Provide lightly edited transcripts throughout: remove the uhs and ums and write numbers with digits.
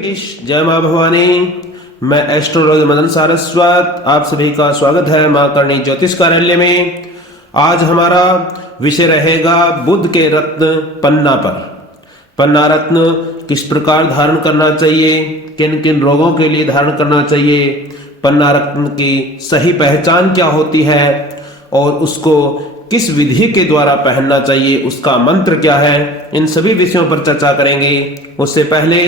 जय माँ भवानी। मैं एस्ट्रोलॉजर मदन सारस्वत, आप सभी का स्वागत है माँ करणी ज्योतिष कार्यालय में। आज हमारा विषय रहेगा बुध के रत्न पन्ना पर। पन्ना रत्न किस प्रकार धारण करना चाहिए, किन किन रोगों के लिए धारण करना चाहिए, पन्ना रत्न की सही पहचान क्या होती है और उसको किस विधि के द्वारा पहनना चाहिए, उसका मंत्र क्या है, इन सभी विषयों पर चर्चा करेंगे। उससे पहले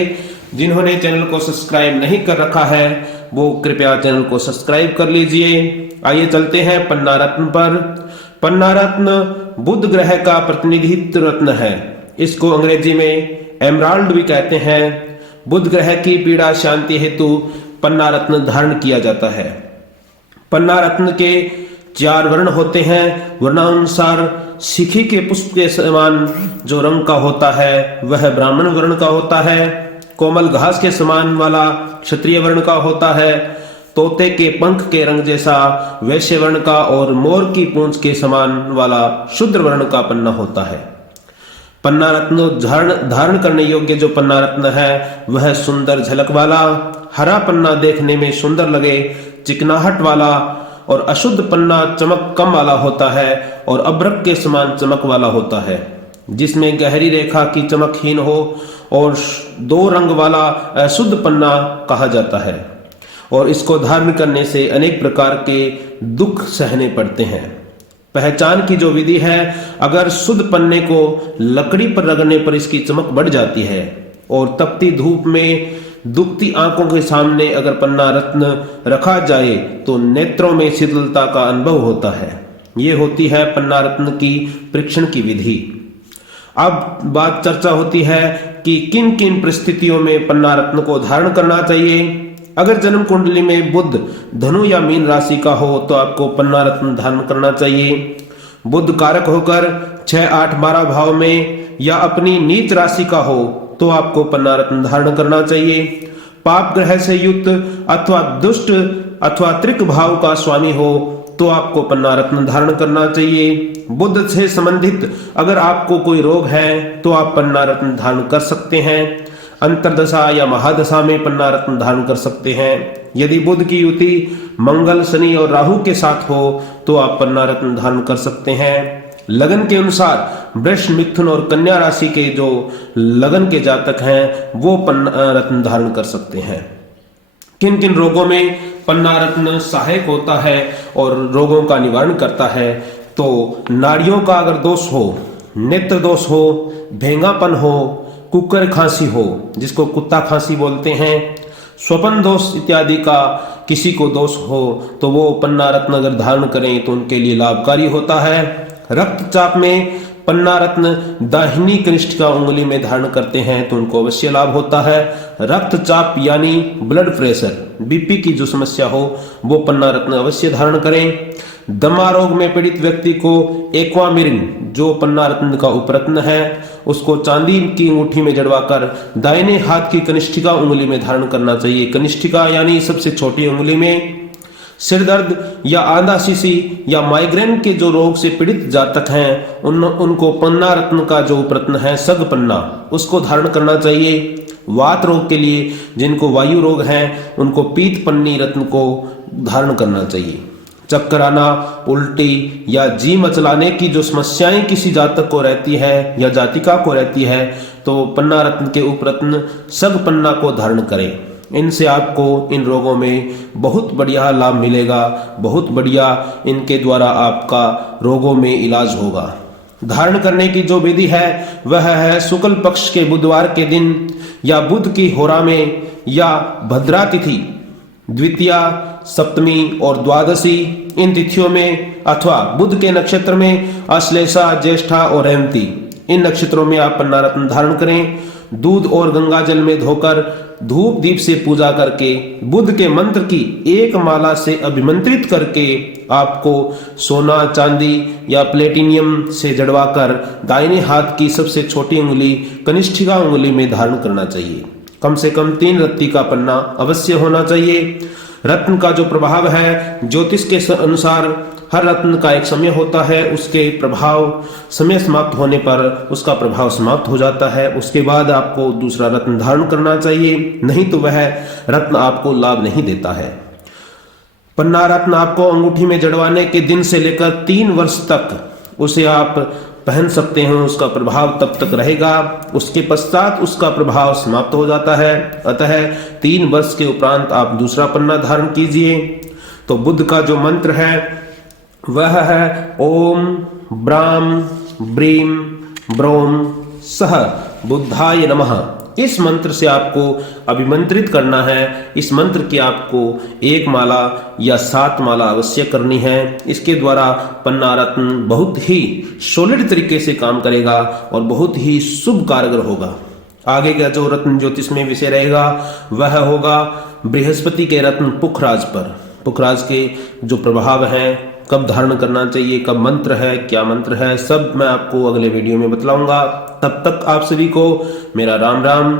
जिन्होंने चैनल को सब्सक्राइब नहीं कर रखा है वो कृपया चैनल को सब्सक्राइब कर लीजिए। आइए चलते हैं पन्ना रत्न पर। पन्ना रत्न बुध ग्रह का प्रतिनिधित्व रत्न है। इसको अंग्रेजी में एमराल्ड भी कहते हैं। बुध ग्रह की पीड़ा शांति हेतु पन्ना रत्न धारण किया जाता है। पन्ना रत्न के 4 वर्ण होते हैं। वर्णानुसार सिखी के पुष्प के समान जो रंग का होता है वह ब्राह्मण वर्ण का होता है। कोमल घास के समान वाला क्षत्रिय वर्ण का होता है। तोते के पंख के रंग जैसा वैश्य वर्ण का और मोर की पूंछ के समान वाला शूद्र वर्ण का पन्ना होता है। पन्ना रत्न धारण करने योग्य जो पन्ना रत्न है वह सुंदर झलक वाला हरा पन्ना देखने में सुंदर लगे, चिकनाहट वाला और अशुद्ध पन्ना चमक कम वाला होता है और अब्रक के समान चमक वाला होता है, जिसमें गहरी रेखा की चमकहीन हो और 2 रंग वाला अशुद्ध पन्ना कहा जाता है। और इसको धारण करने से अनेक प्रकार के दुख सहने पड़ते हैं। पहचान की जो विधि है, अगर शुद्ध पन्ने को लकड़ी पर रगड़ने पर इसकी चमक बढ़ जाती है और तपती धूप में दुखती आंखों के सामने अगर पन्ना रत्न रखा जाए तो नेत्रों में शीतलता का अनुभव होता है। ये होती है पन्ना रत्न की परीक्षण की विधि। अब बात चर्चा होती है कि किन किन परिस्थितियों में पन्ना रत्न को धारण करना चाहिए। अगर जन्म कुंडली में बुध धनु या मीन राशि का हो तो आपको पन्ना रत्न धारण करना चाहिए। बुध कारक होकर 6, 8, 12 भाव में या अपनी नीच राशि का हो तो आपको पन्ना रत्न धारण करना चाहिए। पाप ग्रह से युक्त अथवा दुष्ट अथवा त्रिक भाव का स्वामी हो तो आपको पन्ना रत्न धारण करना चाहिए। बुध से संबंधित अगर आपको कोई रोग है तो आप पन्ना रत्न धारण कर सकते हैं। अंतरदशा या महादशा में पन्ना रत्न धारण कर सकते हैं। यदि बुध की युति मंगल, शनि और राहु के साथ हो तो आप पन्ना रत्न धारण कर सकते हैं। लगन के अनुसार वृष, मिथुन और कन्या राशि के जो लगन के जातक हैं वो पन्ना रत्न धारण कर सकते हैं। किन किन रोगों में पन्ना रत्न सहायक होता है और रोगों का निवारण करता है, तो नाड़ियों का अगर दोष हो, नेत्र दोष हो, भेंगापन हो, कुकर खांसी हो जिसको कुत्ता खांसी बोलते हैं, स्वपन दोष इत्यादि का किसी को दोष हो तो वो पन्ना रत्न अगर धारण करें तो उनके लिए लाभकारी होता है। रक्तचाप में पन्ना रत्न दाहिनी कनिष्ठिका उंगली में धारण करते हैं तो उनको अवश्य लाभ होता है। रक्तचाप यानी ब्लड प्रेशर, बीपी की जो समस्या हो वो पन्ना रत्न अवश्य धारण करें। दमा रोग में पीड़ित व्यक्ति को एक्वामिरिन जो पन्ना रत्न का उपरत्न है उसको चांदी की अंगूठी में जड़वाकर दाहिने हाथ की कनिष्ठिका उंगली में धारण करना चाहिए। कनिष्ठिका यानी सबसे छोटी उंगली में। सिर दर्द या आंधाशीसी या माइग्रेन के जो रोग से पीड़ित जातक हैं उनको पन्ना रत्न का जो उपरत्न है सग पन्ना उसको धारण करना चाहिए। वात रोग के लिए जिनको वायु रोग हैं उनको पीत पन्नी रत्न को धारण करना चाहिए। चक्कर आना, उल्टी या जी मचलाने की जो समस्याएं किसी जातक को रहती है या जातिका को रहती है तो पन्ना रत्न के उपरत्न सग पन्ना को धारण करें। इनसे आपको इन रोगों में बहुत बढ़िया लाभ मिलेगा, बहुत बढ़िया इनके द्वारा आपका रोगों में इलाज होगा। धारण करने की जो विधि है वह है शुक्ल पक्ष के बुधवार के दिन या बुध की होरा में या भद्रा तिथि, द्वितीया, सप्तमी और द्वादशी इन तिथियों में अथवा बुध के नक्षत्र में अश्लेषा, ज्येष्ठा और रेवती इन नक्षत्रों में आप पन्ना रत्न धारण करें। दूध और गंगा जल में धोकर धूप दीप से पूजा करके बुध के मंत्र की एक माला से अभिमंत्रित करके आपको सोना, चांदी या प्लेटिनियम से जड़वाकर दाहिने हाथ की सबसे छोटी उंगली कनिष्ठिका उंगली में धारण करना चाहिए। कम से कम 3 रत्ती का पन्ना अवश्य होना चाहिए। रत्न का जो प्रभाव है ज्योतिष के अनुसार हर रत्न का एक समय होता है, उसके प्रभाव समय समाप्त होने पर उसका प्रभाव समाप्त हो जाता है। उसके बाद आपको दूसरा रत्न धारण करना चाहिए, नहीं तो वह रत्न आपको लाभ नहीं देता है। पन्ना रत्न आपको अंगूठी में जड़वाने के दिन से लेकर 3 वर्ष तक उसे आप पहन सकते हैं, उसका प्रभाव तब तक रहेगा, उसके पश्चात उसका प्रभाव समाप्त हो जाता है। अतः 3 वर्ष के उपरांत आप दूसरा पन्ना धारण कीजिए। तो बुध का जो मंत्र है वह है ओम ब्राम ब्रीम ब्रोम सह बुद्धाय नमः। इस मंत्र से आपको अभिमंत्रित करना है। इस मंत्र की आपको 1 माला या 7 माला अवश्य करनी है। इसके द्वारा पन्ना रत्न बहुत ही सॉलिड तरीके से काम करेगा और बहुत ही शुभ कारगर होगा। आगे का जो रत्न ज्योतिष में विषय रहेगा वह होगा बृहस्पति के रत्न पुखराज पर। पुखराज के जो प्रभाव हैं, कब धारण करना चाहिए, कब मंत्र है, क्या मंत्र है, सब मैं आपको अगले वीडियो में बतलाऊंगा। तब तक आप सभी को मेरा राम राम।